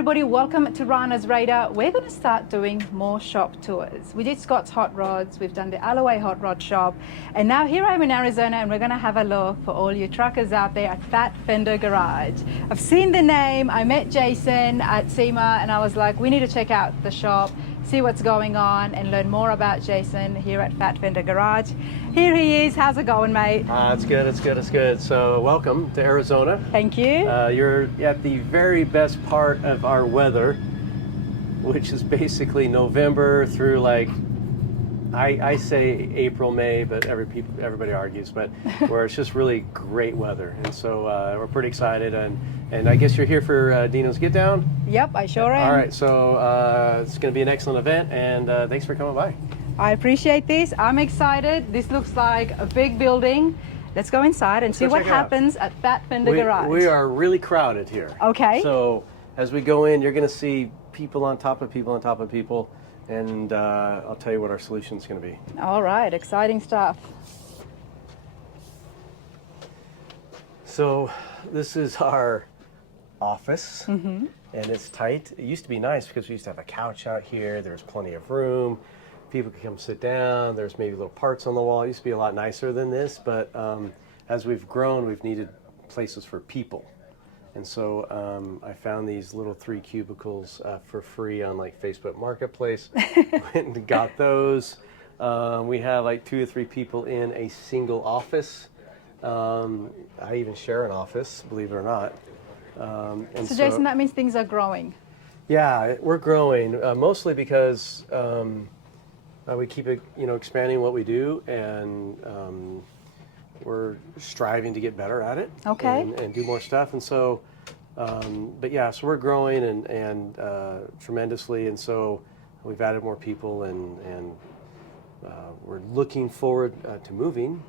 everybody, welcome to Rana's Radar. We're going to start doing more shop tours. We did Scott's Hot Rods, we've done the Alloway Hot Rod Shop, and now here I am in Arizona and we're going to have a look for all you truckers out there at Fat Fender Garage. I've seen the name, I met Jason at SEMA and I was like, we need to check out the shop, see what's going on and learn more about Jason here at Fat Fender Garage. Here he is. How's it going, mate? It's good, it's good, it's good. So welcome to Arizona. Thank you. You're at the very best part of our weather, which is basically November through like, I say April, May, but everybody argues, but where it's just really great weather. And so we're pretty excited. And I guess you're here for Dino's Get Down? Yep, I sure am. All right, so it's going to be an excellent event, and thanks for coming by. I appreciate this. I'm excited. This looks like a big building. Let's go inside and see what happens at Fat Fender Garage. We are really crowded here. Okay. So as we go in, you're going to see people on top of people on top of people, and I'll tell you what our solution is going to be. All right, exciting stuff. So this is our office, and it's tight. It used to be nice because we used to have a couch out here. There's plenty of room. People could come sit down. There's maybe little parts on the wall. It used to be a lot nicer than this, but as we've grown, we've needed places for people. And so I found these little 3 cubicles for free on like Facebook Marketplace. Went and got those. We have like 2 or 3 people in a single office. I even share an office, believe it or not. And so Jason, that means things are growing. Yeah, we're growing, mostly because we keep expanding what we do, and we're striving to get better at it. Okay. And do more stuff. And so, but yeah, so we're growing and tremendously, and so we've added more people, and we're looking forward to moving.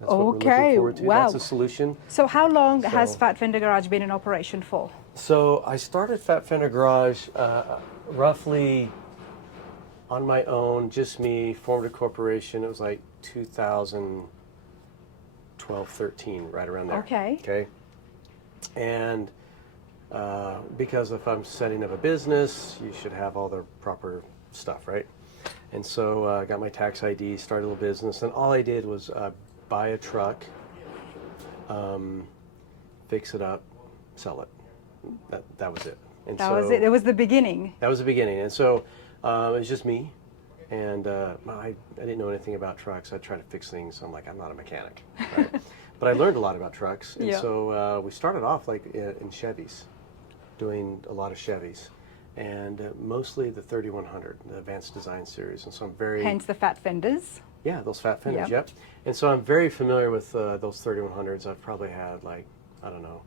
That's what we're looking forward to. Wow. That's a solution. So how long has Fat Fender Garage been in operation for? So I started Fat Fender Garage roughly on my own, just me, formed a corporation. It was like 2012, 13, right around there. Okay. Okay. And because if I'm setting up a business, you should have all the proper stuff, right? And so I got my tax ID, started a little business, and all I did was buy a truck, fix it up, sell it. That was it. And that was it. It was the beginning. That was the beginning. And so it was just me, and I didn't know anything about trucks. I tried to fix things. I'm like, I'm not a mechanic, right? But I learned a lot about trucks, and so we started off like in Chevys, doing a lot of Chevys, and mostly the 3100, the Advanced Design Series. And so I'm very hence the Fat Fenders. Yeah, those Fat Fenders. Yep. And so I'm very familiar with those 3100s. I've probably had like, I don't know,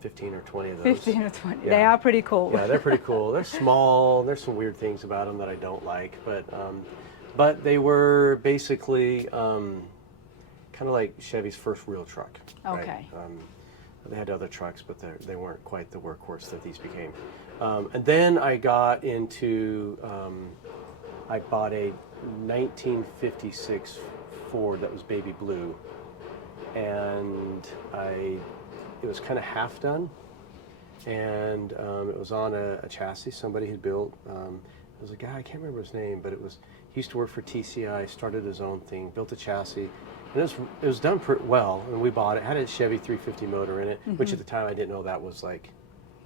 15 or 20 of those. 15 or 20. Yeah. They are pretty cool. Yeah, they're pretty cool. They're small. There's some weird things about them that I don't like, but they were basically kind of like Chevy's first real truck. Okay. Right? They had other trucks, but they weren't quite the workhorse that these became. And then I got into, I bought a 1956 Ford that was baby blue, and it was kind of half done, and it was on a chassis somebody had built. It was a guy, I can't remember his name, but he used to work for TCI, started his own thing, built a chassis, and it was done pretty well, and we bought it. Had a Chevy 350 motor in it, which at the time I didn't know that was like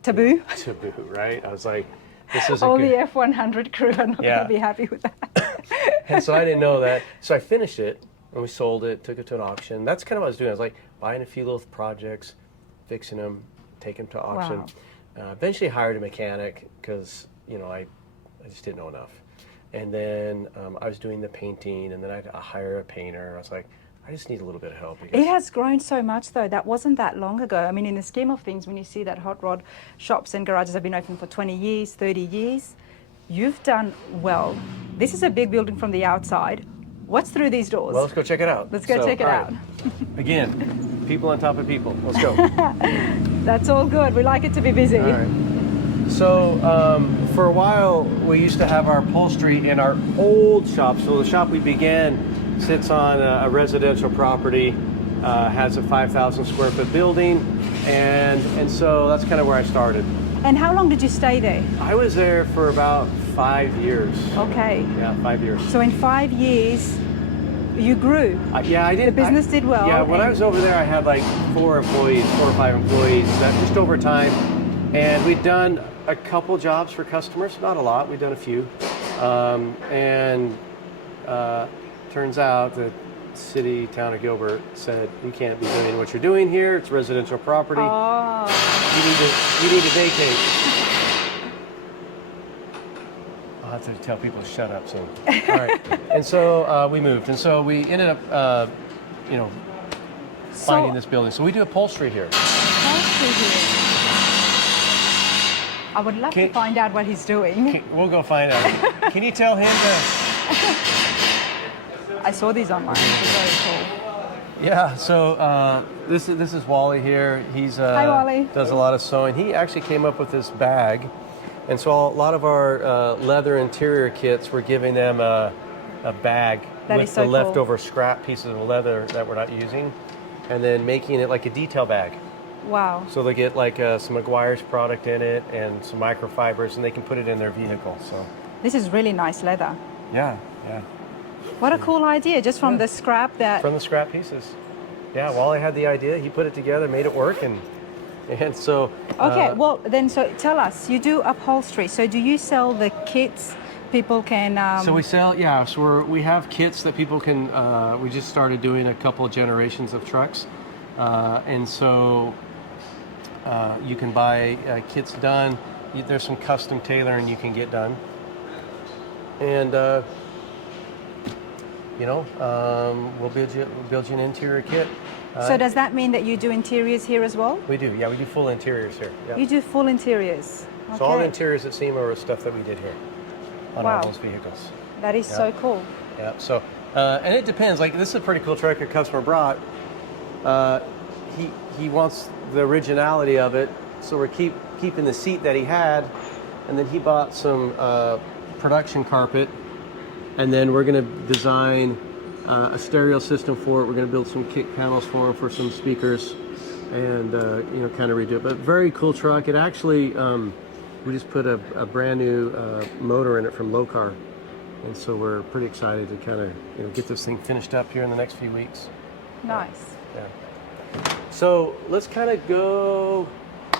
taboo. Taboo, right? I was like, this isn't all good. The F100 crew are not going to be happy with that. And so I didn't know that. So I finished it, and we sold it, took it to an auction. That's kind of what I was doing. I was like buying a few little projects, fixing them, taking them to auction. Wow. Eventually hired a mechanic because, I just didn't know enough. And then I was doing the painting, and then I had to hire a painter. I was like, I just need a little bit of help. It has grown so much, though. That wasn't that long ago. I mean, in the scheme of things, when you see that hot rod shops and garages have been open for 20 years, 30 years, you've done well. This is a big building from the outside. What's through these doors? Well, let's go check it out. Let's go check it out. Again, people on top of people. Let's go. That's all good. We like it to be busy. All right. So for a while, we used to have our upholstery in our old shop. So the shop we began sits on a residential property, has a 5,000 square foot building, and so that's kind of where I started. And how long did you stay there? I was there for about 5 years. Okay. Yeah, 5 years. So in 5 years, you grew. Yeah, I did. The business did well. Yeah, when I was over there, I had like 4 or 5 employees, just over time. And we'd done a couple jobs for customers, not a lot. We'd done a few. Turns out the town of Gilbert said, you can't be doing what you're doing here. It's residential property. Oh. You need to vacate. I'll have to tell people to shut up soon. All right. And so we moved. And so we ended up, finding this building. So we do upholstery here. I would love to find out what he's doing. We'll go find out. Can you tell him to... I saw these online. They're very cool. Yeah, so this is Wally here. He's Hi, Wally. Does a lot of sewing. He actually came up with this bag, and so a lot of our leather interior kits, we're giving them a bag with the leftover scrap pieces of leather that we're not using, and then making it like a detail bag. Wow. So they get like some McGuire's product in it and some microfibers, and they can put it in their vehicle. So this is really nice leather. Yeah. What a cool idea, just from the scrap From the scrap pieces. Yeah, Wally had the idea, he put it together, made it work, and so... Okay, well, then, so tell us, you do upholstery, so do you sell the kits people can... So we sell, so we have kits that people can, we just started doing a couple of generations of trucks, and so you can buy kits done, there's some custom tailoring you can get done, and... we'll build you an interior kit. So does that mean that you do interiors here as well? We do, yeah. We do full interiors here. Yeah. You do full interiors. Okay. So all the interiors at SEMA are stuff that we did here on all those vehicles. That is so cool. Yeah. So and it depends. Like this is a pretty cool truck a customer brought. He wants the originality of it, so we're keeping the seat that he had, and then he bought some production carpet. And then we're going to design a stereo system for it. We're going to build some kick panels for him for some speakers, and kind of redo it. But very cool truck. It actually, we just put a brand new motor in it from Locar, and so we're pretty excited to kind of get this thing finished up here in the next few weeks. Nice. Yeah. So let's kind of go.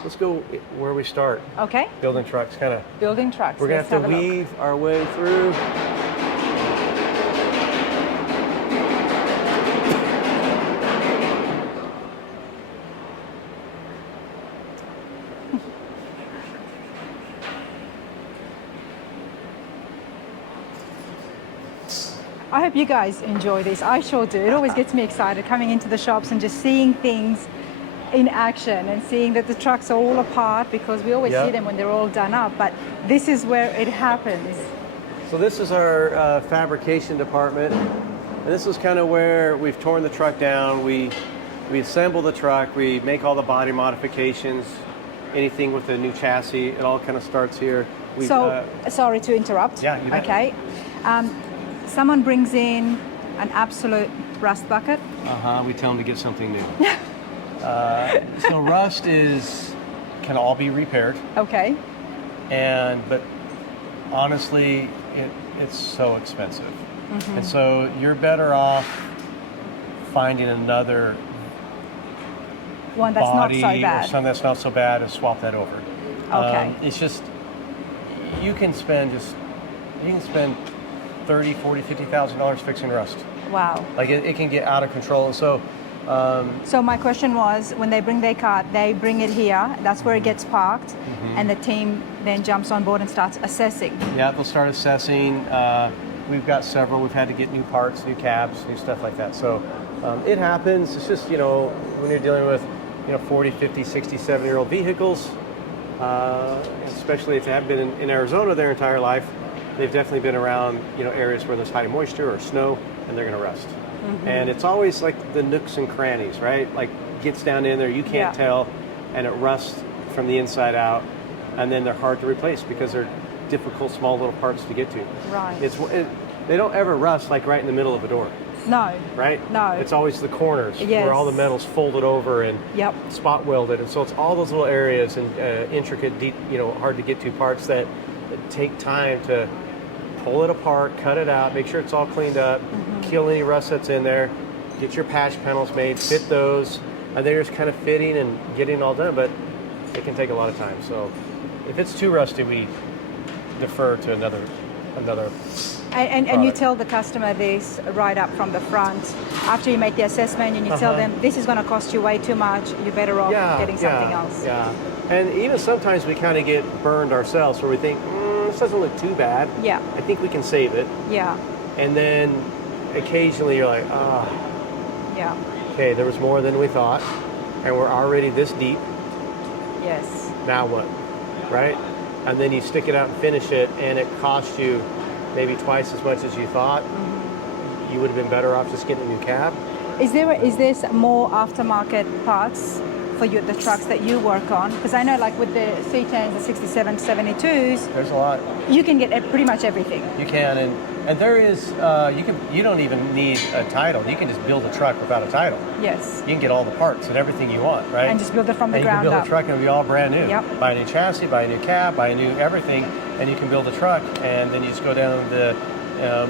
Let's go where we start. Okay. Building trucks, kind of. Building trucks. We're going to have to weave our way through. I hope you guys enjoy this. I sure do. It always gets me excited coming into the shops and just seeing things in action and seeing that the trucks are all apart, because we always see them when they're all done up, but this is where it happens. So this is our fabrication department, and this is kind of where we've torn the truck down. We assemble the truck, we make all the body modifications, anything with a new chassis, it all kind of starts here. Sorry to interrupt. Yeah, you bet. Okay. Someone brings in an absolute rust bucket. We tell them to get something new. So rust can all be repaired. Okay. But honestly, it's so expensive. Mm-hmm. And so you're better off finding another one that's not so bad. Or something that's not so bad, and swap that over. Okay. It's just you can spend $30,000, $40,000, $50,000 fixing rust. Wow. Like it can get out of control. And so so my question was, when they bring their car, they bring it here, that's where it gets parked, and the team then jumps on board and starts assessing. Yeah, they'll start assessing. We've got several. We've had to get new parts, new cabs, new stuff like that. So it happens. It's just, when you're dealing with, 40, 50, 60, 70-year-old vehicles, especially if they haven't been in Arizona their entire life, they've definitely been around, areas where there's high moisture or snow, and they're going to rust. Mm-hmm. And it's always like the nooks and crannies, right? Like gets down in there, you can't tell, and it rusts from the inside out, and then they're hard to replace because they're difficult, small little parts to get to. Right. They don't ever rust like right in the middle of a door. No. right? No. It's always the corners Yes. where all the metal's folded over and Yep. spot welded, and so it's all those little areas and intricate, deep, hard to get to parts that take time to pull it apart, cut it out, make sure it's all cleaned up, kill any rust that's in there, get your patch panels made, fit those, and then you're just kind of fitting and getting it all done, but it can take a lot of time. So if it's too rusty, we defer to another And you product. tell the customer this right up from the front after you make the assessment, and you tell them this is going to cost you way too much. You're better off getting something else. Yeah, and even sometimes we kind of get burned ourselves, where we think this doesn't look too bad. Yeah. I think we can save it. Yeah. And then occasionally you're like, Yeah. okay, there was more than we thought, and we're already this deep. Yes. Now what, right? And then you stick it out and finish it, and it costs you maybe twice as much as you thought. You would have been better off just getting a new cab. Is there more aftermarket parts for the trucks that you work on? Because I know, like with the C10s, the 67, 72s, There's a lot. you can get pretty much everything. You can, and there is, you don't even need a title. You can just build a truck without a title. Yes. You can get all the parts and everything you want, right? And just build it from the and ground you can build up. a truck and it'll be all brand new. Yep. Buy a new chassis, buy a new cab, buy a new everything, and you can build a truck, and then you just go down to the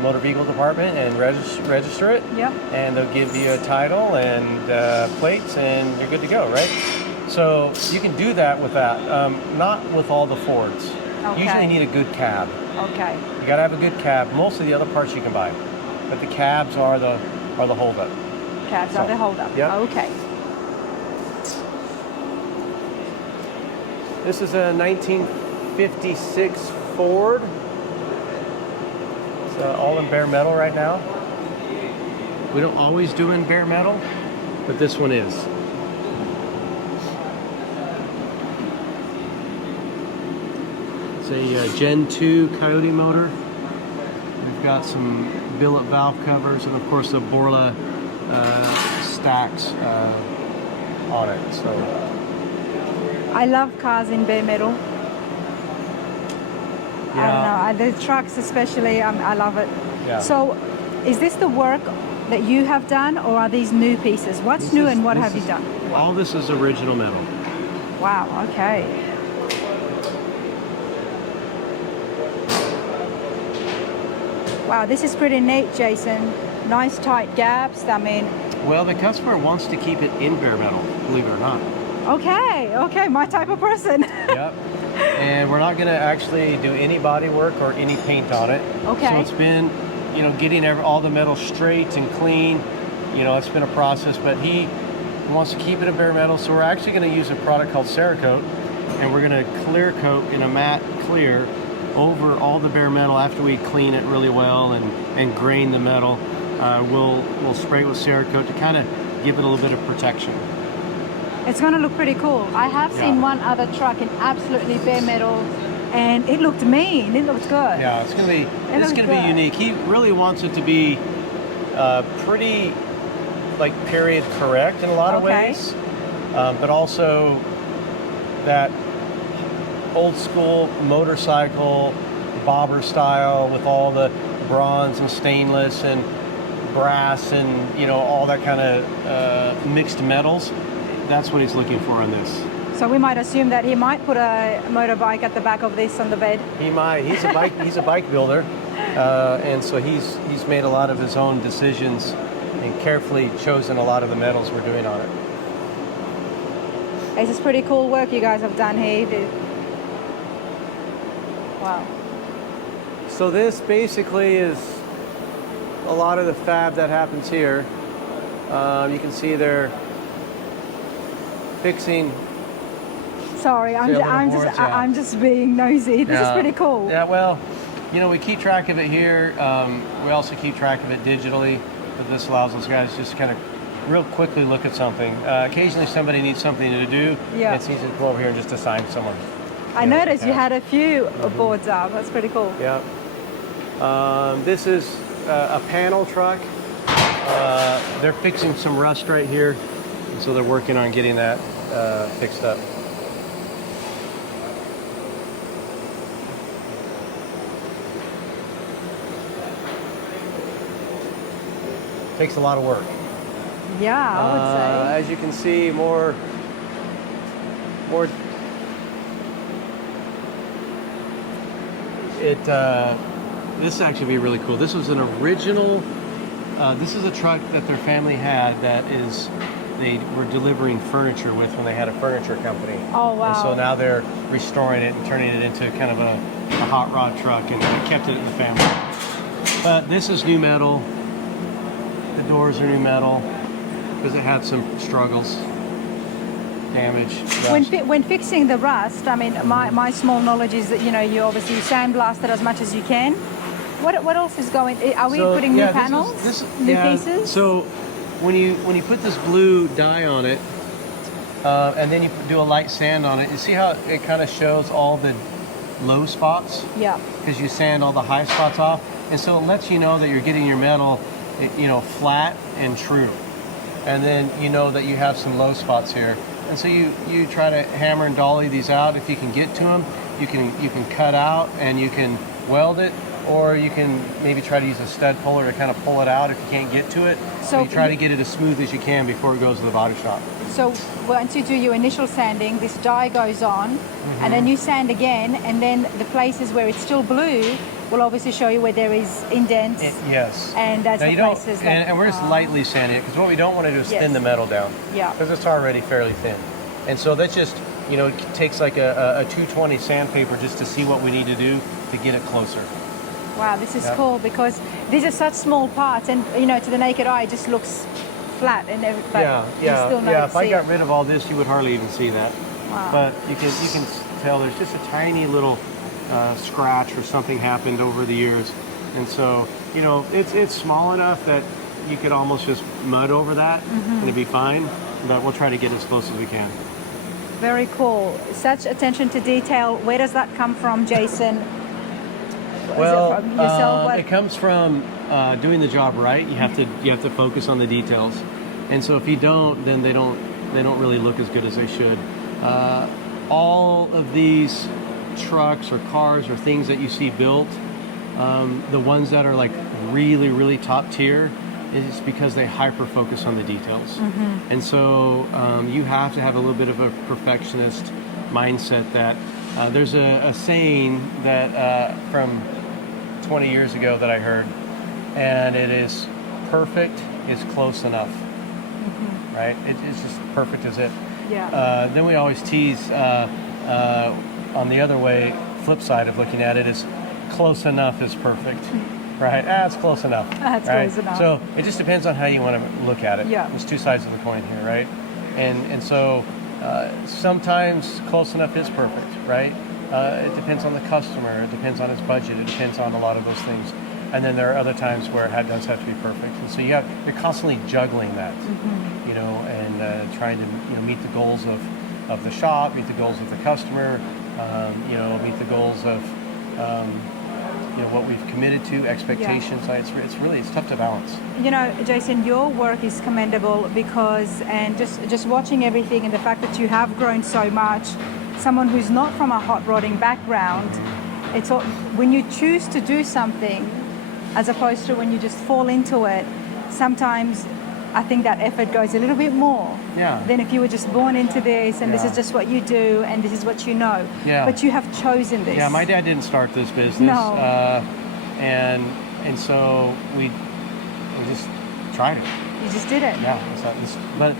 motor vehicle department and register it. Yep. And they'll give you a title and plates, and you're good to go, right? So you can do that with that. Not with all the Fords. Okay. Usually you need a good cab. Okay. You got to have a good cab. Most of the other parts you can buy, but the cabs are the holdup. Cabs are the holdup. Yep. Okay. This is a 1956 Ford. It's all in bare metal right now. We don't always do in bare metal, but this one is. It's a Gen 2 Coyote motor. We've got some billet valve covers and of course the Borla stacks on it. So I love cars in bare metal. I don't know, the trucks especially, I love it. Yeah. So is this the work that you have done, or are these new pieces? What's new and what have you done? All this is original metal. Wow, okay. Wow, this is pretty neat, Jason. Nice tight gaps, I mean. Well, the customer wants to keep it in bare metal, believe it or not. Okay, my type of person. Yep. And we're not going to actually do any body work or any paint on it. Okay. So it's been, getting all the metal straight and clean. It's been a process, but he wants to keep it in bare metal. So we're actually going to use a product called Cerakote, and we're going to clear coat in a matte clear over all the bare metal after we clean it really well and grain the metal. We'll spray it with Cerakote to kind of give it a little bit of protection. It's going to look pretty cool. I have seen one other truck in absolutely bare metal, and it looked mean. It looked good. Yeah, it's going to be unique. He really wants it to be pretty, like, period correct in a lot of ways, but also that old school motorcycle bobber style with all the bronze and stainless and brass and all that kind of mixed metals. That's what he's looking for on this. So we might assume that he might put a motorbike at the back of this on the bed. He might. He's a bike builder, and so he's made a lot of his own decisions and carefully chosen a lot of the metals we're doing on it. This is pretty cool work you guys have done here. Wow. So this basically is a lot of the fab that happens here. You can see they're fixing. Sorry, I'm just being nosy. This is pretty cool. Yeah, well, we keep track of it here. We also keep track of it digitally, but this allows those guys just kind of real quickly look at something. Occasionally somebody needs something to do. Yeah. It's easy to come over here and just assign someone. I noticed you had a few boards up. That's pretty cool. Yeah. This is a panel truck. They're fixing some rust right here, so they're working on getting that fixed up. takes a lot of work. Yeah, I would say. As you can see, more. This actually be really cool. This was an original. This is a truck that their family had that is. They were delivering furniture with when they had a furniture company. Oh, wow. And so now they're restoring it and turning it into kind of a hot rod truck, and they kept it in the family. But this is new metal. The doors are new metal because it had some struggles, damage. When fixing the rust, I mean, my small knowledge is that, you know, you obviously sandblast it as much as you can. What else is going? Are we putting new panels, new pieces? So when you put this blue dye on it, and then you do a light sand on it, you see how it kind of shows all the low spots? Yeah. Because you sand all the high spots off, and so it lets you know that you're getting your metal, you know, flat and true, and then you know that you have some low spots here, and so you try to hammer and dolly these out if you can get to them. You can cut out and you can weld it. Or you can maybe try to use a stud puller to kind of pull it out if you can't get to it. So you try to get it as smooth as you can before it goes to the body shop. So once you do your initial sanding, this dye goes on, and then you sand again, and then the places where it's still blue will obviously show you where there is indents. Yes. And that's the places that... And we're just lightly sanding it, because what we don't want to do is thin the metal down. Yeah. Because it's already fairly thin. And so that's just, you know, it takes like a 220 sandpaper just to see what we need to do to get it closer. Wow, this is cool because these are such small parts, and you know, to the naked eye, it just looks flat and everything. Yeah. If I got rid of all this, you would hardly even see that. Wow. But you can tell there's just a tiny little scratch or something happened over the years, and so you know it's small enough that you could almost just mud over that and it'd be fine. But we'll try to get as close as we can. Very cool. Such attention to detail. Where does that come from, Jason? Well, it comes from doing the job right. You have to focus on the details, and so if you don't, then they don't really look as good as they should. All of these trucks or cars or things that you see built, the ones that are like really top tier, is because they hyper focus on the details, and so you have to have a little bit of a perfectionist mindset. That there's a saying that from 20 years ago that I heard, and it is perfect is close enough, right? It's just perfect as it. Yeah. Then we always tease on the other way, flip side of looking at it is close enough is perfect, right? It's close enough. That's right? close enough. So it just depends on how you want to look at it. Yeah. There's two sides of the coin here, right? And so sometimes close enough is perfect, right? It depends on the customer, it depends on his budget, it depends on a lot of those things. And then there are other times where it does have to be perfect. And so you're constantly juggling that, you know, and trying to meet the goals of the shop, meet the goals of the customer, you know, meet the goals of what we've committed to, expectations. Yeah. It's tough to balance. You know, Jason, your work is commendable because, and just watching everything and the fact that you have grown so much. Someone who's not from a hot rodding background, it's all, when you choose to do something as opposed to when you just fall into it, sometimes I think that effort goes a little bit more than if you were just born into this and this is just what you do and this is what you know. Yeah. But you have chosen this. Yeah, my dad didn't start this business. No. And so we just tried it. You just did it. Yeah, but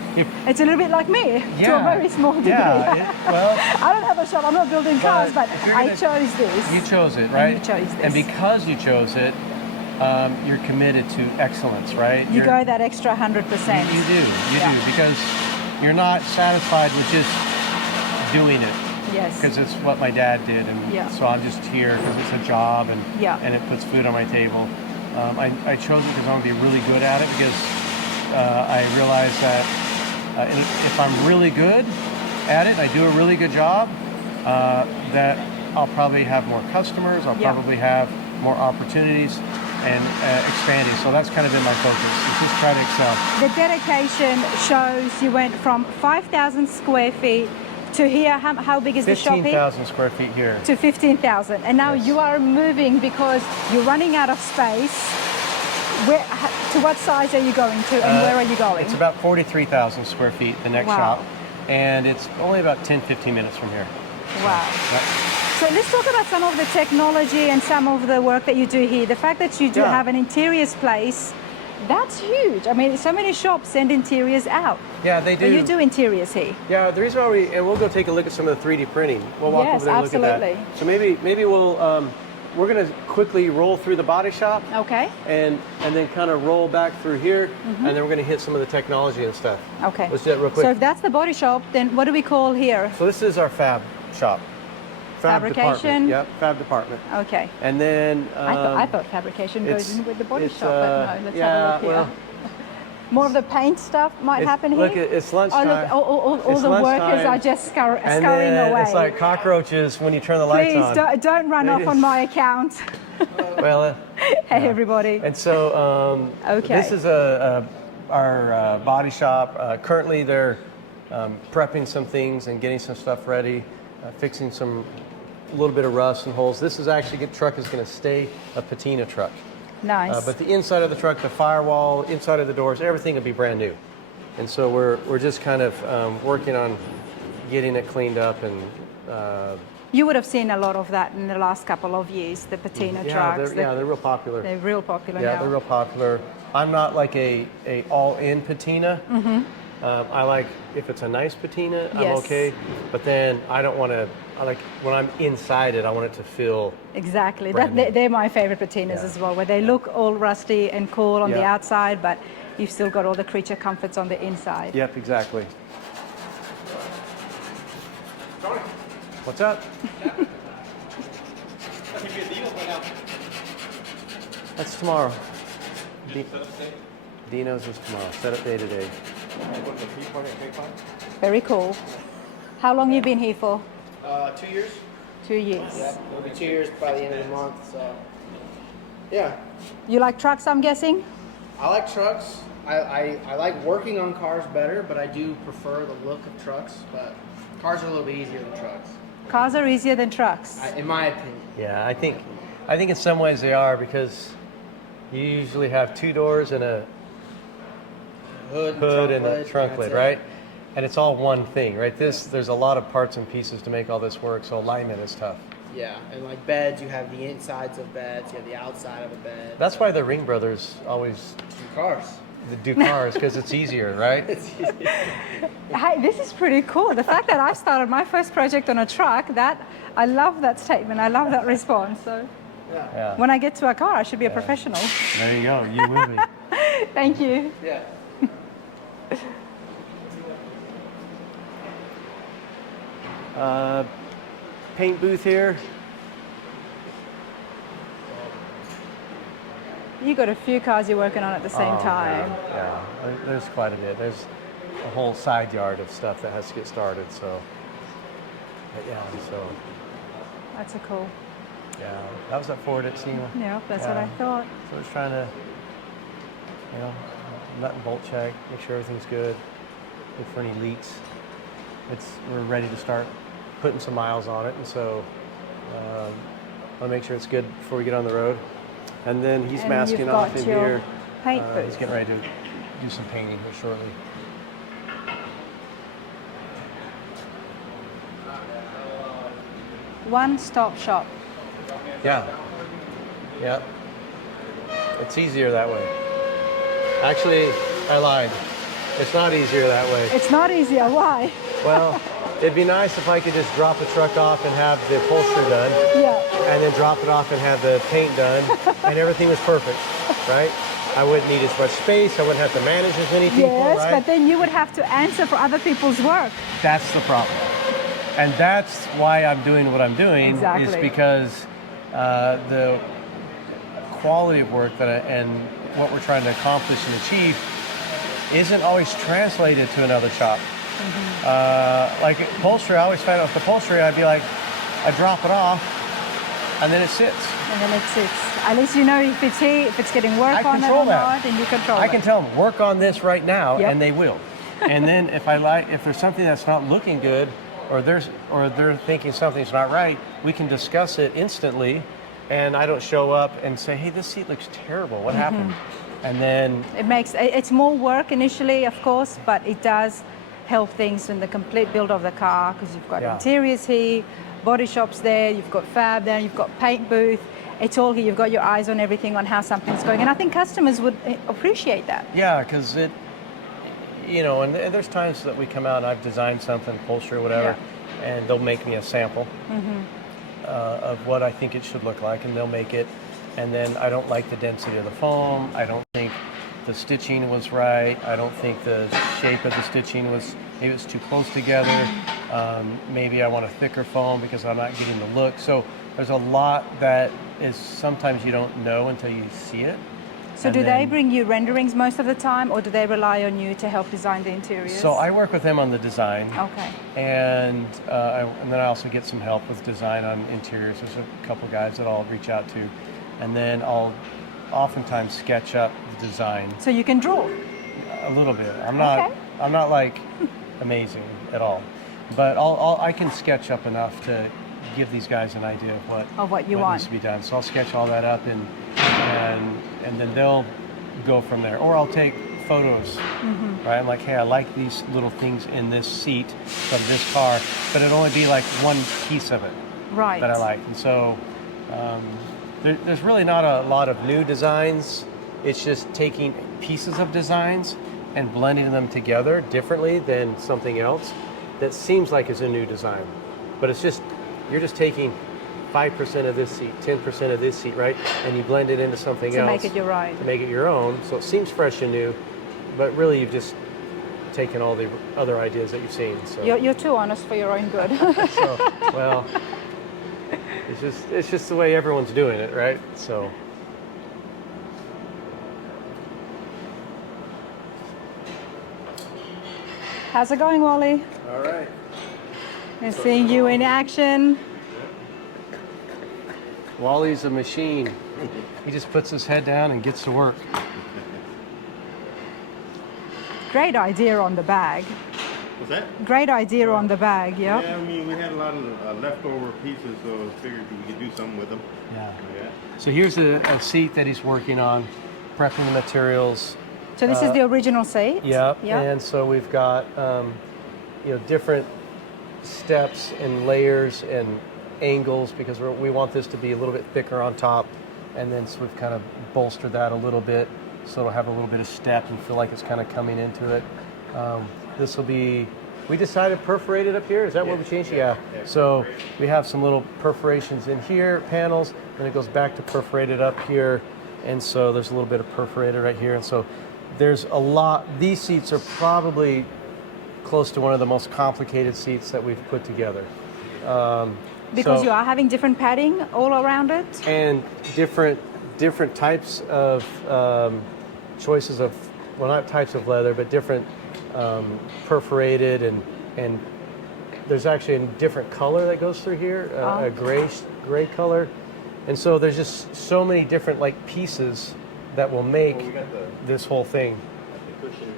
it's a little bit like me to a very small degree. Yeah, well, I don't have a shop. I'm not building cars, but I chose this. You chose it, right? And you chose this. And because you chose it, you're committed to excellence, right? You go that extra 100%. You do, because you're not satisfied with just doing it. Yes. Because it's what my dad did, and so I'm just here because it's a job and it puts food on my table. I chose it because I want to be really good at it because I realize that if I'm really good at it, I do a really good job, that I'll probably have more customers, I'll probably have more opportunities and expanding. So that's kind of been my focus, is just try to excel. The dedication shows you went from 5,000 square feet to here. How big is the shop here? 15,000 square feet here. To 15,000. And now you are moving because you're running out of space. To what size are you going to, and where are you going? It's about 43,000 square feet, the next shop, and it's only about 10-15 minutes from here. Wow. Yep. So let's talk about some of the technology and some of the work that you do here. The fact that you do have an interiors place, that's huge. I mean, so many shops send interiors out. Yeah, they do. But you do interiors here. Yeah, the reason why and we'll go take a look at some of the 3D printing. We'll walk over there and look at that. So maybe we'll, we're going to quickly roll through the body shop. Okay. And then kind of roll back through here, and then we're going to hit some of the technology and stuff. Okay. Let's do that real quick. So if that's the body shop, then what do we call here? So this is our fab shop. Fabrication. Department. Yep, fab department. Okay. And then I thought fabrication goes in with the body shop, but no, let's have a look here. More of the paint stuff might happen here. Look, it's lunchtime. Oh, look, all the workers are just scurrying away. It's like cockroaches when you turn the lights on. Please don't run off on my account. Well, hey everybody. And so this is our body shop. Currently, they're prepping some things and getting some stuff ready, fixing a little bit of rust and holes. This is actually, the truck is going to stay a patina truck. Nice. But the inside of the truck, the firewall, inside of the doors, everything will be brand new. And so we're just kind of working on getting it cleaned up. And you would have seen a lot of that in the last couple of years, the patina trucks. They're real popular. They're real popular now. Yeah, they're real popular. I'm not like a all-in patina. I like, if it's a nice patina, I'm okay. But then I don't want to, when I'm inside it, I want it to feel exactly. They're my favorite patinas as well, where they look all rusty and cool on the outside, but you've still got all the creature comforts on the inside. Yep, exactly. What's up? That's tomorrow. Dino's is tomorrow. Setup day today. Very cool. How long you been here for? 2 years. 2 years. Yeah, it'll be 2 years by the end of the month. So, yeah. You like trucks, I'm guessing? I like trucks. I like working on cars better, but I do prefer the look of trucks. But cars are a little bit easier than trucks. Cars are easier than trucks. In my opinion. Yeah, I think in some ways they are, because you usually have 2 doors and a hood and a trunk lid, right? And it's all one thing, right? There's a lot of parts and pieces to make all this work, so alignment is tough. Yeah, and like beds, you have the insides of beds, you have the outside of a bed. That's why the Ring brothers always do cars, because it's easier, right? It's easier. Hey, this is pretty cool. The fact that I started my first project on a truck, I love that statement. I love that response. So when I get to a car, I should be a professional. There you go. You will be. Thank you. Yeah. Paint booth here. You got a few cars you're working on at the same time. Yeah, there's quite a bit. There's a whole side yard of stuff that has to get started. So, That's a cool. Yeah, that was that Ford at SEMA. Yeah, that's what I thought. So we're trying to, nut and bolt check, make sure everything's good. Look for any leaks. We're ready to start putting some miles on it, and so I want to make sure it's good before we get on the road. And then he's masking off in here. Paint booth. He's getting ready to do some painting here shortly. One-stop shop. Yeah. It's easier that way. Actually, I lied. It's not easier that way. It's not easier. Why? Well, it'd be nice if I could just drop the truck off and have the upholstery done. Yeah. And then drop it off and have the paint done, and everything was perfect, right? I wouldn't need as much space. I wouldn't have to manage as many people, yes, right? but then you would have to answer for other people's work. That's the problem. And that's why I'm doing what I'm doing, is because the quality of work and what we're trying to accomplish and achieve isn't always translated to another shop. Like upholstery, I always found out with upholstery, I'd be like, I drop it off, and then it sits. And then it sits. At least you know if it's here, if it's getting work on it or not, and you control it. I can tell them, work on this right now, and they will. And then if there's something that's not looking good, or they're thinking something's not right, we can discuss it instantly, and I don't show up and say, hey, this seat looks terrible. What happened? And then It's more work initially, of course, but it does help things in the complete build of the car, because you've got interiors here, body shops there, you've got fab there, you've got paint booth. It's all here. You've got your eyes on everything, on how something's going, and I think customers would appreciate that. Yeah, because it, you know, and there's times that we come out and I've designed something, upholstery or whatever, and they'll make me a sample of what I think it should look like, and they'll make it, and then I don't like the density of the foam. I don't think the stitching was right. I don't think the shape of the stitching was, maybe it's too close together. Maybe I want a thicker foam because I'm not getting the look. So there's a lot that is sometimes you don't know until you see it. So do they bring you renderings most of the time, or do they rely on you to help design the interiors? So I work with them on the design. Okay. And then I also get some help with design on interiors. There's a couple guys that I'll reach out to. And then I'll oftentimes sketch up the design. So you can draw? A little bit. I'm not like amazing at all. But I can sketch up enough to give these guys an idea of what needs to be done. So I'll sketch all that up and then they'll go from there. Or I'll take photos, right? I'm like, hey, I like these little things in this seat from this car, but it'll only be like one piece of it that I like. And so there's really not a lot of new designs. It's just taking pieces of designs and blending them together differently than something else that seems like it's a new design. But it's just, you're just taking 5% of this seat, 10% of this seat, right? And you blend it into something else. To make it your own. To make it your own. So it seems fresh and new, but really you've just taken all the other ideas that you've seen. So. You're too honest for your own good. So, well, it's just the way everyone's doing it, right? So. How's it going, Wally? All right. Nice seeing you in action. Wally's a machine. He just puts his head down and gets to work. Great idea on the bag. What's that? Great idea on the bag, yeah. Yeah, I mean, we had a lot of leftover pieces, so I figured we could do something with them. Yeah. So here's a seat that he's working on, prepping the materials. So this is the original seat? Yeah. And so we've got different steps and layers and angles, because we want this to be a little bit thicker on top, and then so we've kind of bolstered that a little bit so it'll have a little bit of step and feel like it's kind of coming into it. This will be, we decided perforated up here. Is that what we changed? Yeah. So we have some little perforations in here, panels, and it goes back to perforated up here, and so there's a little bit of perforated right here, and so there's a lot. These seats are probably close to one of the most complicated seats that we've put together. Because you are having different padding all around it? And different types of choices of, well, not types of leather, but different perforated, and there's actually a different color that goes through here, a gray color. And so there's just so many different pieces that will make this whole thing. The cushion.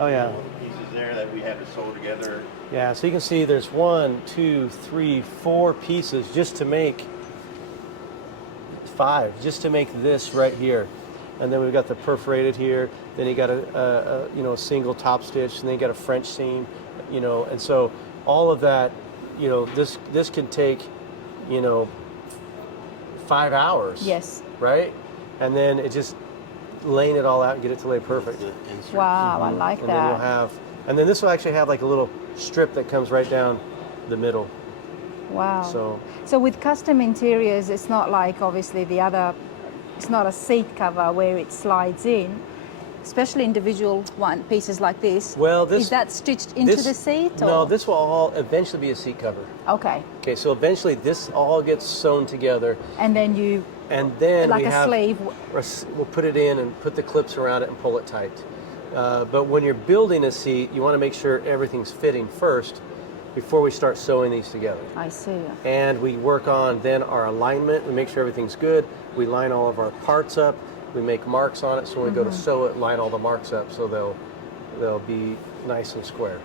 Oh yeah. Pieces there that we had to sew together. Yeah, so you can see there's 1, 2, 3, 4 pieces just to make 5, just to make this right here. And then we've got the perforated here. Then you got a single top stitch, and then you got a French seam, and so all of that, this can take, 5 hours. Yes. Right? And then it just laying it all out and get it to lay perfect. Wow, I like and that. Then you'll have, and then this will actually have like a little strip that comes right down the middle. Wow. So with custom interiors, it's not like obviously it's not a seat cover where it slides in, especially individual pieces like this. Well, is that stitched into the seat? Or? No, this will all eventually be a seat cover. Okay. Okay, so eventually this all gets sewn together. And then like we a sleeve. We'll put it in and put the clips around it and pull it tight. But when you're building a seat, you want to make sure everything's fitting first before we start sewing these together. I see. And we work on then our alignment. We make sure everything's good. We line all of our parts up. We make marks on it, so when we go to sew it, line all the marks up so they'll be nice and square.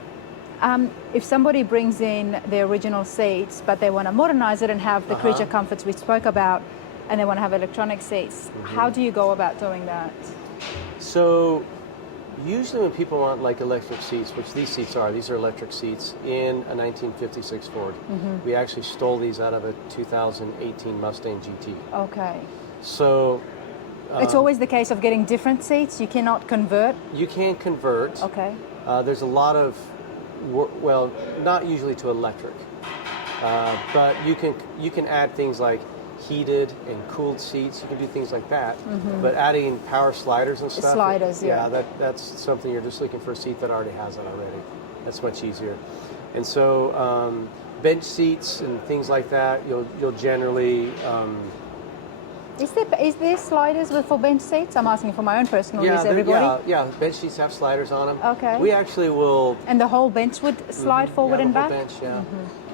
If somebody brings in the original seats, but they want to modernize it and have the creature comforts we spoke about, and they want to have electronic seats. How do you go about doing that? So usually when people want like electric seats, which these are electric seats in a 1956 Ford. We actually stole these out of a 2018 Mustang GT. Okay. So It's always the case of getting different seats. You cannot convert. you can convert. Okay. There's a lot of, well, not usually to electric, but you can add things like heated and cooled seats. You can do things like that. But adding power sliders and stuff. Sliders, yeah. That's something you're just looking for a seat that already has that already. That's much easier. And so bench seats and things like that, you'll generally. Is there sliders for bench seats? I'm asking for my own personal use. Everybody. Yeah. Bench seats have sliders on them. Okay. We actually will. And the whole bench would slide forward the and whole back. Bench, yeah.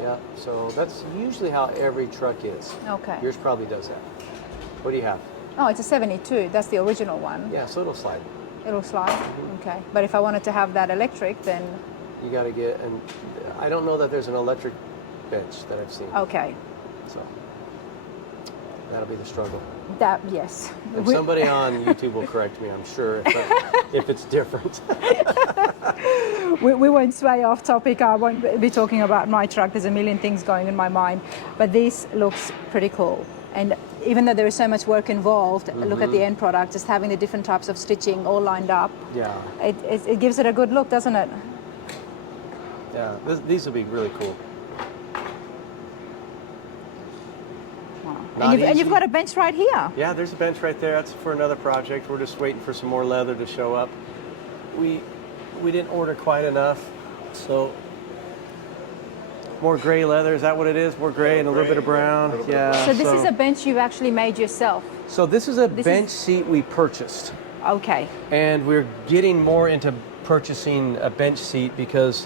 Yeah. So that's usually how every truck is. Okay. Yours probably does that. What do you have? Oh, it's a 72. That's the original one. Yeah, so it'll slide. It'll slide. Okay. But if I wanted to have that electric, then. You got to get, and I don't know that there's an electric bench that I've seen. Okay. So that'll be the struggle. Yes. And somebody on YouTube will correct me, I'm sure, if it's different. We won't sway off topic. I won't be talking about my truck. There's a million things going in my mind. But this looks pretty cool. And even though there is so much work involved, look at the end product, just having the different types of stitching all lined up. Yeah. It gives it a good look, doesn't it? Yeah, these will be really cool. Wow. And you've got a bench right here. Yeah, there's a bench right there. That's for another project. We're just waiting for some more leather to show up. We didn't order quite enough, so more gray leather. Is that what it is? More gray and a little bit of brown. Yeah. So this is a bench you've actually made yourself. So this is a bench seat we purchased. Okay. And we're getting more into purchasing a bench seat because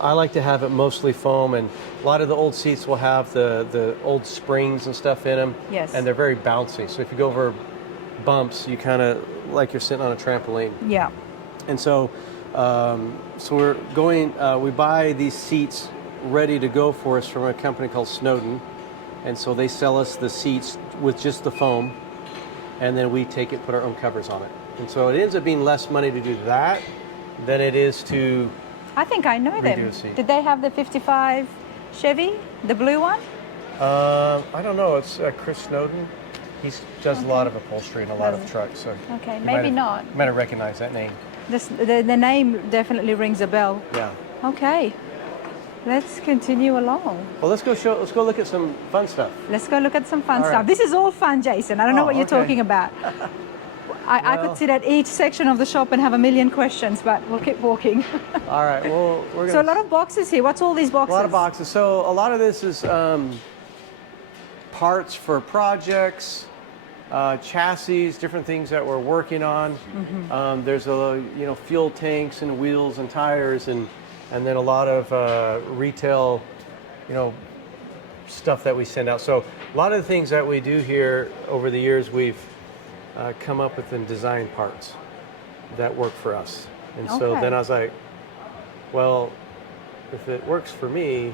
I like to have it mostly foam, and a lot of the old seats will have the old springs and stuff in them. Yes. And they're very bouncy. So if you go over bumps, you kind of like you're sitting on a trampoline. Yeah. And so, we're going. We buy these seats ready to go for us from a company called Snowden, and so they sell us the seats with just the foam, and then we take it, put our own covers on it. And so it ends up being less money to do that than it is to. I think I know them. Did they have the 55 Chevy, the blue one? I don't know. It's Chris Snowden. He does a lot of upholstery and a lot of trucks. So okay, maybe not. You might have recognized that name. The name definitely rings a bell. Yeah. Okay, let's continue along. Well, let's go look at some fun stuff. Let's go look at some fun All stuff. right. This is all fun, Jason. I don't know what you're talking about. I could sit at each section of the shop and have a million questions, but we'll keep walking. All right. Well, we're gonna. So a lot of boxes here. What's all these boxes? A lot of boxes. So a lot of this is parts for projects, chassis, different things that we're working on. There's fuel tanks and wheels and tires, and then a lot of retail, stuff that we send out. So a lot of the things that we do here over the years, we've come up with and designed parts that work for us. And so then I was like, well, if it works for me,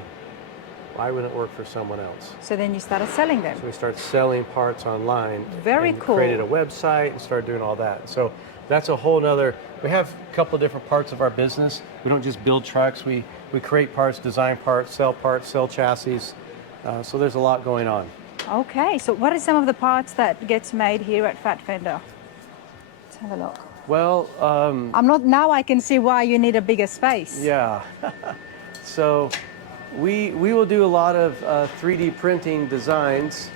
why wouldn't it work for someone else? So then you started selling them. So we started selling parts online. Very and cool. Created a website and started doing all that. So that's a whole nother, we have a couple different parts of our business. We don't just build trucks, we create parts, design parts, sell chassis. So there's a lot going on. Okay, so what are some of the parts that gets made here at Fat Fender? Let's have a look. Well, now I can see why you need a bigger space. Yeah. So we will do a lot of 3D printing designs.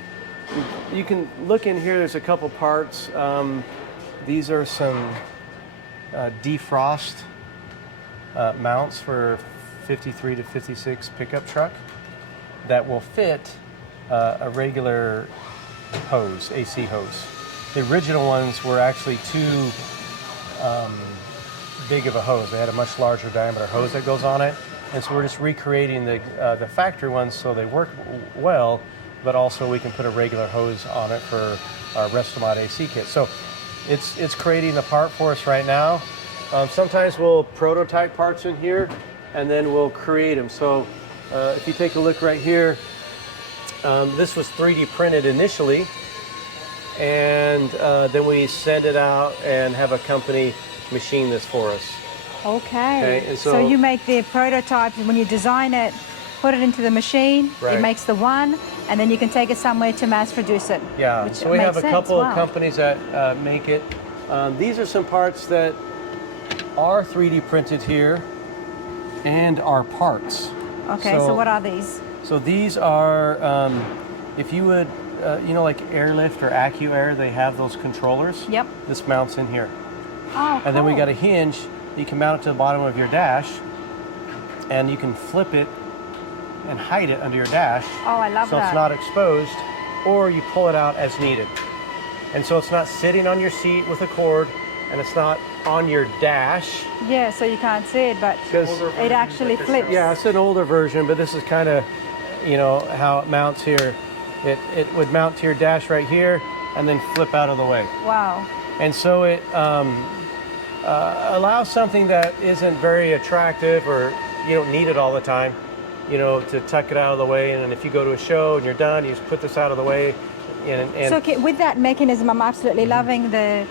You can look in here, there's a couple parts. These are some defrost mounts for 53 to 56 pickup truck that will fit a regular hose, AC hose. The original ones were actually too big of a hose. They had a much larger diameter hose that goes on it. And so we're just recreating the factory ones so they work well, but also we can put a regular hose on it for our Restomod AC kit. So it's creating the part for us right now. Sometimes we'll prototype parts in here and then we'll create them. So if you take a look right here, this was 3D printed initially, and then we send it out and have a company machine this for us. Okay. And so you make the prototypes, when you design it, put it into the machine, Right. it makes the one, and then you can take it somewhere to mass produce it. Yeah, which so we makes have a sense. couple Wow. of companies that make it. These are some parts that are 3D printed here and are parts. Okay, so what are these? So these are, if you would, you know, like Airlift or AccuAir, they have those controllers. Yep. This mounts in here. Oh, And then we cool. got a hinge, you can mount it to the bottom of your dash, and you can flip it and hide it under your dash. Oh, I love so that. it's not exposed, or you pull it out as needed. And so it's not sitting on your seat with a cord, and it's not on your dash. Yeah, so you can't see it, but Because it actually flips. yeah, it's an older version, but this is kind of, you know, how it mounts here. It would mount to your dash right here, and then flip out of the way. Wow. And so it allows something that isn't very attractive, or you don't need it all the time, you know, to tuck it out of the way. And then if you go to a show and you're done, you just put this out of the way. And So with that mechanism, I'm absolutely loving the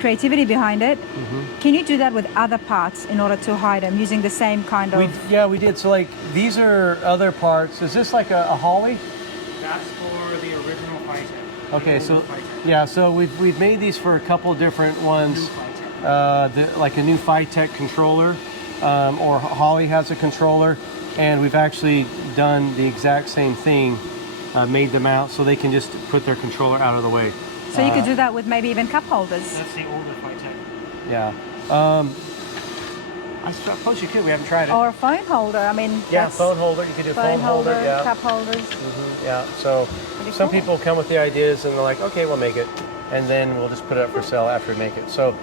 creativity behind it. Can you do that with other parts in order to hide them using the same kind of... we did. So like these are other parts. Is this like a Holly? That's for the original Phytech. Okay, so yeah, so we've made these for a couple different ones. Like a new Phytech controller, or Holly has a controller, and we've actually done the exact same thing, made them out so they can just put their controller out of the way. So you could do that with maybe even cup holders. That's the older Phytech. Yeah. I suppose you could. We haven't tried it. Or a phone holder. I mean, Yeah, that's phone holder. You could do phone holder, yeah. cup holders. Yeah. So Pretty some cool. people come with the ideas and they're like, okay, we'll make it, and then we'll just put it up for sale after we make it. So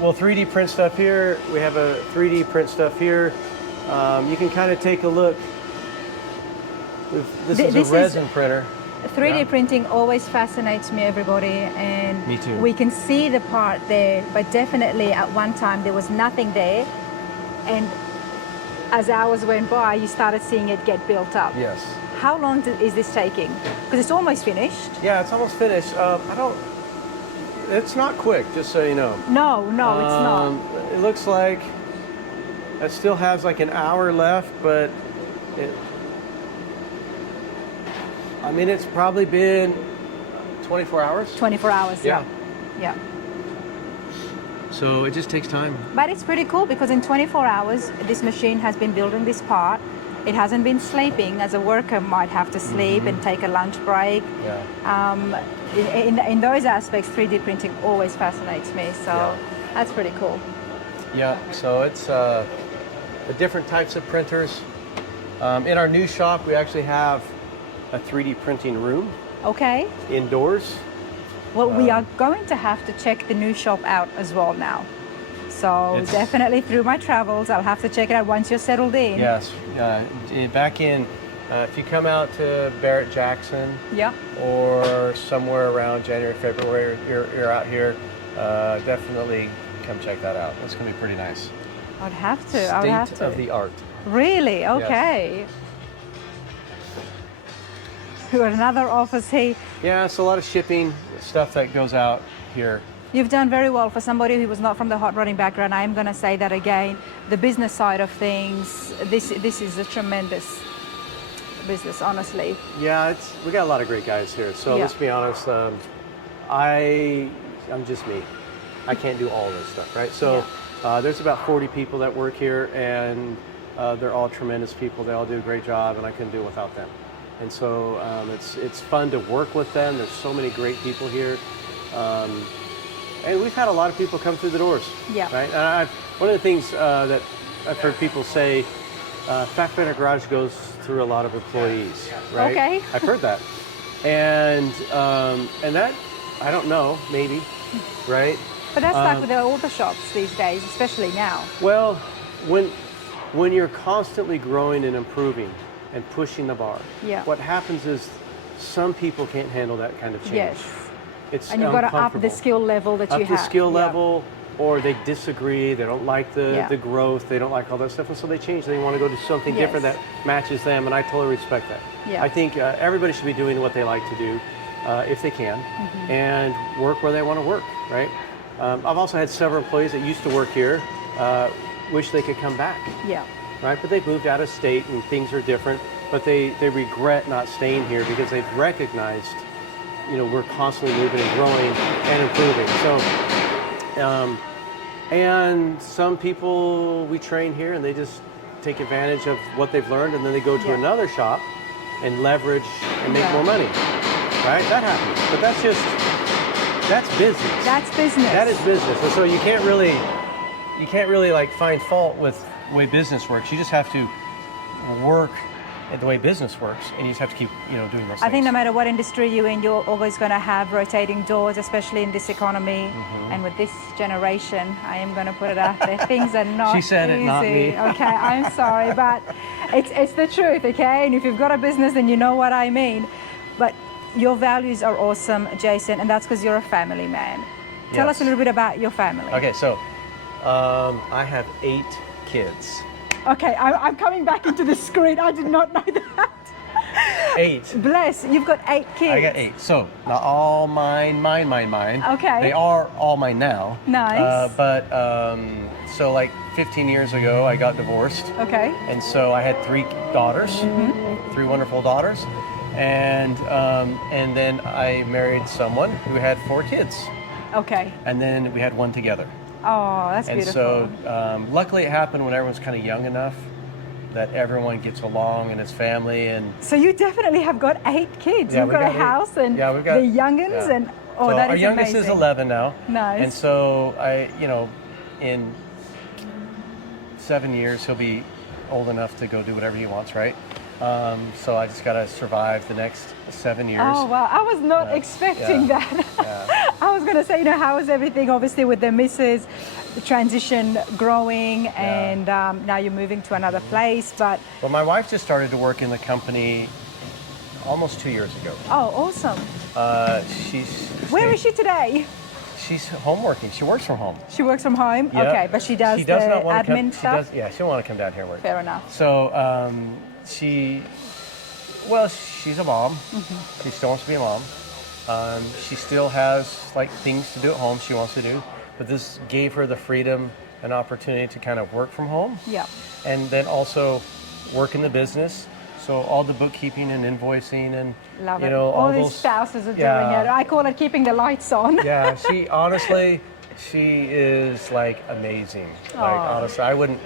we'll 3D print stuff here. We have a 3D print stuff here. You can kind of take a look. This is a resin printer. 3D Yeah. printing always fascinates me, everybody, and Me too. we can see the part there, but definitely at one time there was nothing there, and as hours went by, you started seeing it get built up. Yes. How long is this taking? Because it's almost finished. Yeah, it's almost finished. It's not quick, just so you know. No, it's not. It looks like it still has like an hour left, but I mean, it's probably been 24 hours. 24 hours, yeah. So it just takes time. But it's pretty cool because in 24 hours, this machine has been building this part. It hasn't been sleeping, as a worker might have to sleep and take a lunch break. Yeah. In those aspects, 3D printing always fascinates me, so Yeah. that's pretty cool. Yeah, so it's the different types of printers. In our new shop, we actually have a 3D printing room Okay. indoors. Well, we are going to have to check the new shop out as well now. So definitely through my travels, I'll have to check it out once you're settled in. Yes, back in, if you come out to Barrett Jackson, Yeah. or somewhere around January, February, you're out here, definitely come check that out. It's going to be pretty nice. I'd have to. I would have State to. of the art. Really? Okay. We got another office here. Yeah, it's a lot of shipping stuff that goes out here. You've done very well for somebody who was not from the hot rodding background. I am going to say that again. The business side of things, this is a tremendous business, honestly. Yeah, we got a lot of great guys here. So Yeah. let's be honest, I'm just me. I can't do all this stuff, right? So there's about 40 people that work here, and they're all tremendous people. They all do a great job, and I couldn't do it without them. And so it's fun to work with them. There's so many great people here. And we've had a lot of people come through the doors. Yeah. Right. And one of the things that I've heard people say, Fat Fender Garage goes through a lot of employees. Right. Okay. I've heard that, and that I don't know, maybe, right? But that's like with all the shops these days, especially now. Well, when you're constantly growing and improving and pushing the bar, Yeah. what happens is some people can't handle that kind of change. Yes. It's And you've got to up the uncomfortable. skill level that you Up have. the skill Yeah. level, or they disagree, they don't like the growth, they don't like all that stuff, and so they change. They want to go do something different Yes. that matches them, and I totally respect that. Yeah. I think everybody should be doing what they like to do, if they can, and work where they want to work, right? I've also had several employees that used to work here, wish they could come back, Yeah. right? But they've moved out of state and things are different, but they regret not staying here because they've recognized, we're constantly moving and growing and improving. So, and some people we train here and they just take advantage of what they've learned and then they go to another shop and leverage and make more money, right? That happens, but that's business. That's business. That is business. And so you can't really like find fault with the way business works. You just have to work at the way business works, and you just have to keep, doing those things. I think no matter what industry you're in, you're always going to have rotating doors, especially in this economy. And with this generation, I am going to put it out there, things are not She said easy. it, not me. Okay, I'm sorry, but it's the truth, okay? And if you've got a business, then you know what I mean. But your values are awesome, Jason, and that's because you're a family man. Tell us a little bit about your family. Okay, so I have 8 kids. Okay, I'm coming back into the screen. I did not know that. 8. Bless, you've got 8 kids. I got 8. So, not all mine. Okay. They are all mine now. Nice. But so like 15 years ago, I got divorced. Okay. And so I had 3 daughters, 3 wonderful daughters. And then I married someone who had 4 kids. Okay. And then we had 1 together. Oh, that's And beautiful. so luckily it happened when everyone's kind of young enough that everyone gets along and is family. And So you definitely have got 8 kids. Yeah, You've we got a got 8. house and Yeah, we've got- the youngins yeah. and so that our is youngest amazing. is 11 now. Nice. And so in 7 years he'll be old enough to go do whatever he wants, right? So I just got to survive the next 7 years. Oh, wow. I was not expecting that. I was going to say, how is everything, obviously, with the missus, the transition growing, and now you're moving to another place, but... Well, my wife just started to work in the company almost 2 years ago. Oh, awesome. Where is she today? She's home working. She works from home. She works from home? Yep. Okay, but she does She the does not want to admin stuff? She doesn't want to come down here and work. Fair enough. So she's a mom. She still wants to be a mom. She still has like things to do at home she wants to do, but this gave her the freedom and opportunity to kind of work from home. Yeah. And then also work in the business. So all the bookkeeping and invoicing and Love it. all All those these spouses are doing Yeah. it. I call it keeping the lights on. Yeah, she is like amazing. Like honestly, I wouldn't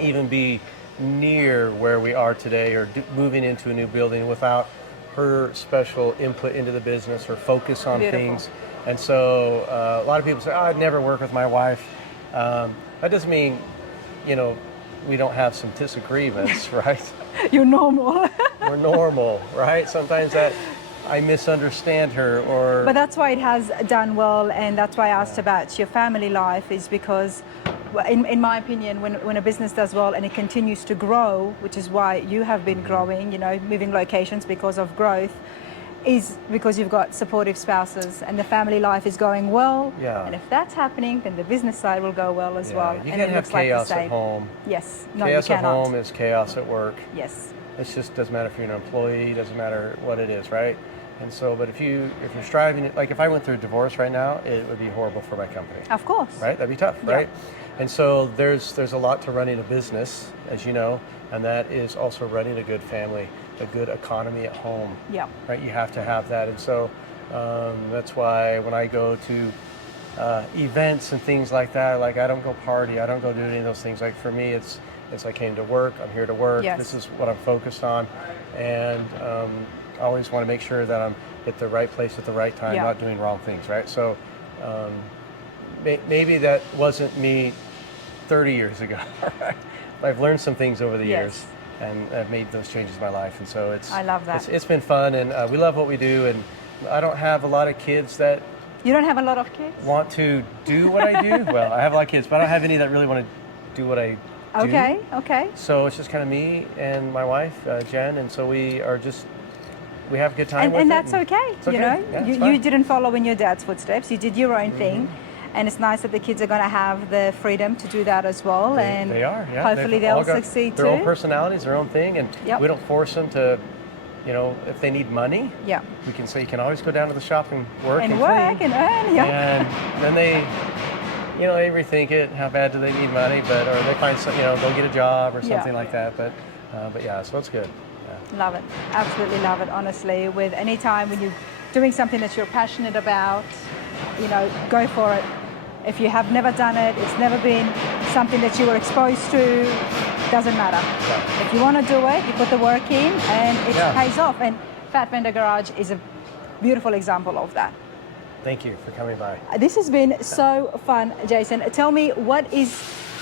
even be near where we are today or moving into a new building without her special input into the business, her focus on Beautiful. things. And so a lot of people say, I'd never work with my wife. That doesn't mean, we don't have some disagreements, right? You're normal. We're normal, right? Sometimes that I misunderstand her or... But that's why it has done well, and that's why I asked about your family life, is because, in my opinion, when a business does well and it continues to grow, which is why you have been growing, moving locations because of growth, is because you've got supportive spouses and the family life is going well. Yeah. And if that's happening, then the business side will go well as well. You and can't it have looks like the chaos same. at home. Yes. No, Chaos you at cannot. home is chaos at work. Yes. It just doesn't matter if you're an employee, doesn't matter what it is, right? And so, but if you're striving, like if I went through a divorce right now, it would be horrible for my company. Of course. Right? That'd be tough, Yeah. right? And so there's a lot to running a business, as you know, and that is also running a good family, a good economy at home. Yeah. Right? You have to have that. And so that's why when I go to events and things like that, like I don't go party, I don't go do any of those things. Like for me, it's I came to work, I'm here to work, Yes. This is what I'm focused on. And I always want to make sure that I'm at the right place at the right time, Yeah. not doing wrong things, right? So maybe that wasn't me 30 years ago. I've learned some things over the years, and I've made those changes in my life, and so I love that. It's been fun, and we love what we do, and I don't have a lot of kids that You don't have a lot of kids? want to do what I do. Well, I have a lot of kids, but I don't have any that really want to do what I do. Okay. So it's just kind of me and my wife, Jen, and so we have a good time with And it. that's okay, It's okay. Yeah, it's you fine. didn't follow in your dad's footsteps. You did your own thing. And it's nice that the kids are going to have the freedom to do that as well. They are, yeah. Hopefully They've all they'll got succeed their too. own personalities, their own thing, and Yep. we don't force them to, you know, if they need money, Yeah. we can say you can always go down to the shop and work And and work clean. and earn, yeah. And then they, you know, they rethink it. How bad do they need money? But or they find some, you know, they'll get a job or something like that. But yeah, so it's good. Yeah. Love it. Absolutely love it, honestly. With any time when you're doing something that you're passionate about, you know, go for it. If you have never done it, it's never been something that you were exposed to, doesn't matter. Yeah. If you want to do it, you put the work in and it Yeah. pays off. And Fat Fender Garage is a beautiful example of that. Thank you for coming by. This has been so fun, Jason. Tell me, what is,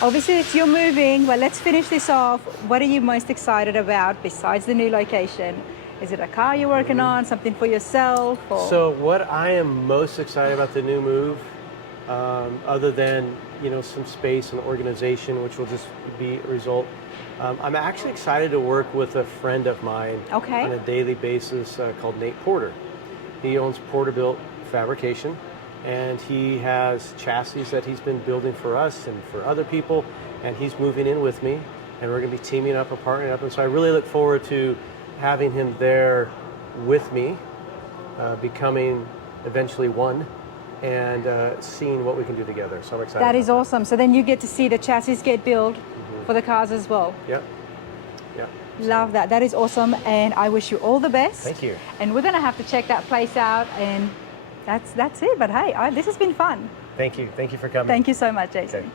obviously it's you're moving, but let's finish this off. What are you most excited about besides the new location? Is it a car you're working on, something for yourself? Or? So what I am most excited about the new move, other than, you know, some space and organization, which will just be a result, I'm actually excited to work with a friend of mine Okay. on a daily basis called Nate Porter. He owns Porterbuilt Fabrication, and he has chassis that he's been building for us and for other people, and he's moving in with me, and we're going to be teaming up and partnering up, and so I really look forward to having him there with me, becoming eventually one, and seeing what we can do together. So I'm excited. That is about awesome. So then you get to see the chassis get built for the cars as well. Yep. Yep. Love that. That is awesome, and I wish you all the best. Thank you. And we're going to have to check that place out, and that's it. But hey, this has been fun. Thank you. Thank you for coming. Thank you so much, Jason. Okay.